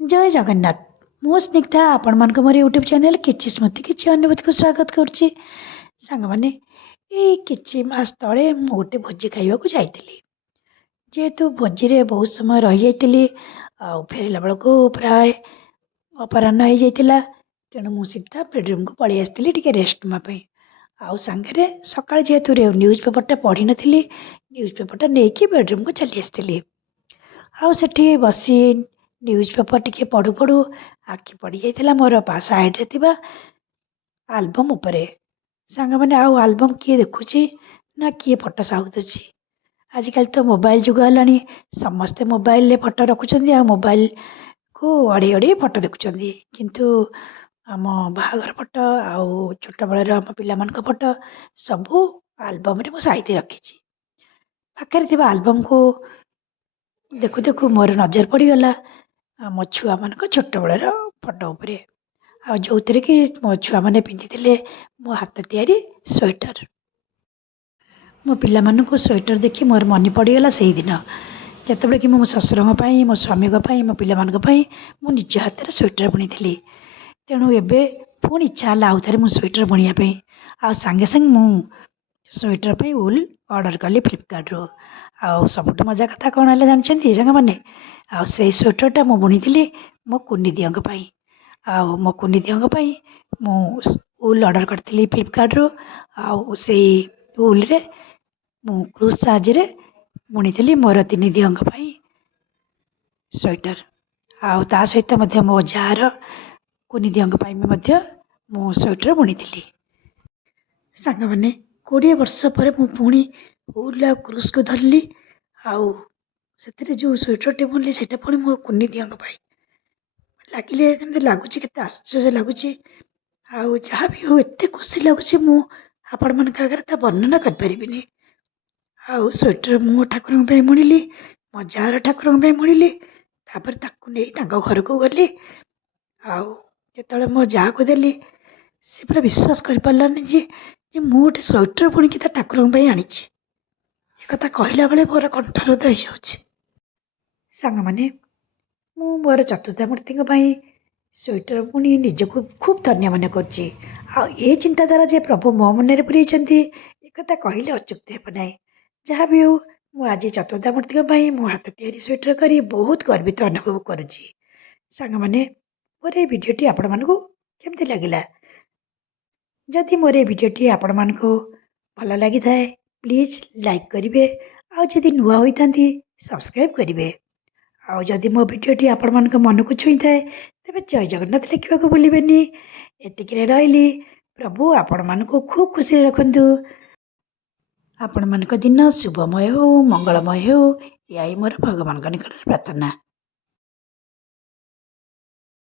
जय जगन्नाथ। मु स्निग्धा आपण मान मोर यूट्यूब चैनल किछि स्मृति किछि अनुभूति को स्वागत करुच्ची। सांग मैंने ये किछि मास तले मु गोटे भोजी खाइबा को जाइतिली। जेहेतु भोजी रे बहुत समय रही जाइतिली आ फेरला बेलको प्राय अपराह्न हो जाइतिला। तेणु मु सीधा बेडरूम को पळी आस्तिली टिके रेस्ट मा पई। आउ सांगरे सकाळ जेहेतु न्यूज पेपरटा पढ़ी नथिली, न्यूज पेपरटा नेकी बेडरूम को चली आस्तिली। आउ सेठी बसी न्यूज पेपर टिके पढ़ु पढ़ु आखि पड़ जाइतिला मोर साइड रे थिबा आल्बम उपरे। सांग माने आउ आल्बम किए देखुची ना किए फोटो साउदुची। आजिकल तो मोबाइल जुग हलानी, समस्ते मोबाइल रे फोटो रखुचंदी आ मोबाइल को अड़े अड़े फोटो देखुचंदी। किंतु आम बाहागर फोटो आउ छोट बेलर आम पिला मान फोटो सबू आल्बम रे मु साइती रखीची। पाखरे थिबा आल्बम को देखु देखु मोर नजर पड़गला मो छुआ मान छोट बेलर फोटो उपरे, आ जो कि मो छुआ मैंने पिंधि मो हाथ तैयारी स्वेटर। मो पिला मानकु स्वेटर देखी मोर मन पड़गला से दिन जिते कि मो शशुर मो स्वामी मो पिला मु निज हाथ स्वेटर बुणी थी। तेणु एबे पुणी इच्छा है आउ थे स्वेटर बुणापी। आ सांगे सांगे मु स्वेटर पे उल ऑर्डर कली फ्लिपकार्ट रो। आउ सबुठ मजा कथा कौन है जानते सांग मैंने आउ से स्वेटरटा मु बुणी थी मो कुनी दियंक पाई। आउ मो कुनी दियंक पाई मु उल ऑर्डर करथिली फ्लिपकार्ट रो। आउ से उल रे मु क्रूज साहाଯ୍ୟରେ बुणी मोर तीन दियंक पाई स्वेटर। आउ ता सहित मध्य मो जार कुनी दियंक पाई मध्य मु स्वेटर बुणी थी। सांग माने 20 वर्ष पर मु पुणी उल आ क्रूज को धरली। आउ से जो स्वेटर टे बुनली सेटा पुणी मो कुनी दियंक पाई लगिले जमी लगुच के आश्चर्य लगुच। आउ जहाँ भी हो एत खुशी लगुच मु आपण मान आगे वर्णना करें। आउ स्वेटर मो ठाकुर बुणिली, मो जार ठाकुर बुणिली, तापर ताकू नहीं घर को गली। आउ जो मो जा को देली से पूरा विश्वास कर पारानी जे मु गोटे स्वेटर बुणिकी ठाकुर आनी एक कहला बेले मोर कंठरोध हो जाऊँ। सांग माने मु मोर चतुर्थामूर्ति स्वेटर बुणी निजको खूब धन्य मन कर चिंताधारा जे प्रभु मो मन पूरी एक कहले अच्युक्त हे ना। जहाँ भी हो आज चतुर्थामूर्ति मो हाथ तैयारी स्वेटर कर बहुत गर्वित अनुभव करुच्ची। सांग माने मोर ये भिडियोटी आपण मानकु केमती लगिला? जदि मोर ये भिडियोटी आपण मानकु भल लगी थाए प्लीज लाइक करिवे, आउ जदि नुआ होइतांती सब्सक्राइब करिवे। आउ जदि मो भिडियोटी आपण मानक मन को छुई थाए तेबे जय जगन्नाथ लिखा को भूलिबेनी। एतिकिरे रहिली। प्रभु आपण मानकु खूब खुशी रखंतु। आपण मानक दिन शुभमय हो, मंगलमय हो, यही मोर भगवान निकट प्रार्थना।